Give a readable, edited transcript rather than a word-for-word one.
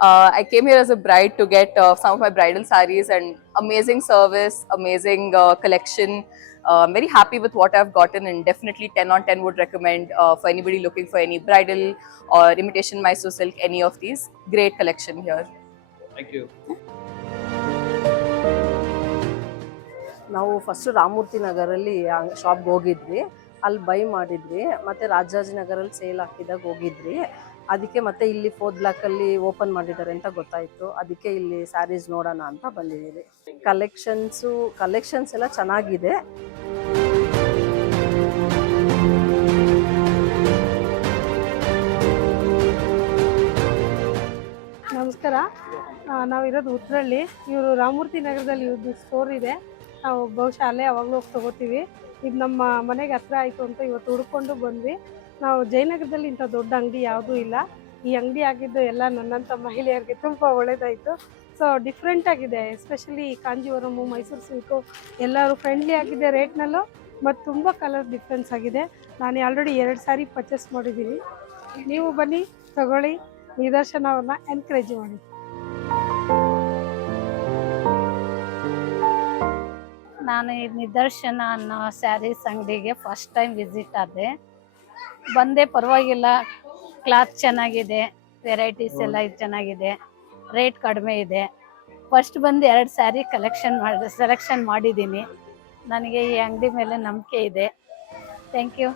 I came here as a bride to get some of my bridal sarees, and amazing service, amazing collection. I'm very happy with what I've gotten, and definitely 10 on 10 would recommend for anybody looking for any bridal or imitation Mysore silk, any of these. Great collection here. Thank you. ನಾವು first Ramamurthy ನಗರಲ್ಲಿ ಶಾಪ್ಗೆ ಹೋಗಿದ್ವಿ, ಅಲ್ಲಿ by ಮಾಡಿದ್ವಿ. ಮತ್ತು ರಾಜಾಜಿನಗರಲ್ಲಿ sale ಹಾಕಿದಾಗ ಹೋಗಿದ್ವಿ. ಅದಕ್ಕೆ ಮತ್ತೆ ಇಲ್ಲಿ 4th ಬ್ಲಾಕಲ್ಲಿ ಓಪನ್ ಮಾಡಿದ್ದಾರೆ ಅಂತ ಗೊತ್ತಾಯಿತು. ಅದಕ್ಕೆ ಇಲ್ಲಿ ಸ್ಯಾರೀಸ್ ನೋಡೋಣ ಅಂತ ಬಂದಿದ್ದೀವಿ. ಕಲೆಕ್ಷನ್ಸ್ ಎಲ್ಲ ಚೆನ್ನಾಗಿದೆ. ನಮಸ್ಕಾರ, ನಾವಿರೋದು ಉತ್ತರಳ್ಳಿ. ಇವರು ರಾಮಮೂರ್ತಿ ನಗರದಲ್ಲಿ ಇವ್ರದ್ದು ಸ್ಟೋರ್ ಇದೆ. ನಾವು ಬಹುಶಃ ಅಲ್ಲೇ ಯಾವಾಗಲೂ ಹೋಗಿ ತೊಗೋತೀವಿ. ಇದು ನಮ್ಮ ಮನೆಗೆ ಹತ್ರ ಆಯಿತು ಅಂತ ಇವತ್ತು ಹುಡ್ಕೊಂಡು ಬಂದ್ವಿ. ನಾವು ಜಯನಗರದಲ್ಲಿ ಇಂಥ ದೊಡ್ಡ ಅಂಗಡಿ ಯಾವುದೂ ಇಲ್ಲ. ಈ ಅಂಗಡಿ ಆಗಿದ್ದು ಎಲ್ಲ ನನ್ನಂಥ ಮಹಿಳೆಯರಿಗೆ ತುಂಬ ಒಳ್ಳೆಯದಾಯಿತು. ಸೊ ಡಿಫ್ರೆಂಟ್ ಆಗಿದೆ. ಎಸ್ಪೆಷಲಿ ಕಾಂಜೀವರಮು, ಮೈಸೂರು ಸಿಲ್ಕು ಎಲ್ಲರೂ ಫ್ರೆಂಡ್ಲಿ ಆಗಿದೆ ರೇಟ್ನಲ್ಲೂ, ಮತ್ತು ತುಂಬ ಕಲರ್ ಡಿಫ್ರೆನ್ಸ್ ಆಗಿದೆ. ನಾನು ಆಲ್ರೆಡಿ 2 ಸಾರಿ ಪರ್ಚೇಸ್ ಮಾಡಿದ್ದೀನಿ. ನೀವು ಬನ್ನಿ, ತಗೊಳ್ಳಿ, ನಿದರ್ಶನ ಅವ್ರನ್ನ ಎನ್ಕರೇಜ್ ಮಾಡಿ. ನಾನು ಈ ನಿದರ್ಶನ ಅನ್ನೋ ಸ್ಯಾರೀಸ್ ಅಂಗಡಿಗೆ ಫಸ್ಟ್ ಟೈಮ್ ವಿಸಿಟ್ ಆದೆ. ಬಂದೆ, ಪರವಾಗಿಲ್ಲ, ಕ್ಲಾತ್ ಚೆನ್ನಾಗಿದೆ, ವೆರೈಟೀಸ್ ಎಲ್ಲ ಚೆನ್ನಾಗಿದೆ, ರೇಟ್ ಕಡಿಮೆ ಇದೆ. ಫಸ್ಟ್ ಬಂದು 2 ಸ್ಯಾರಿ ಸೆಲೆಕ್ಷನ್ ಮಾಡಿದ್ದೀನಿ. ನನಗೆ ಈ ಅಂಗಡಿ ಮೇಲೆ ನಂಬಿಕೆ ಇದೆ. Thank you.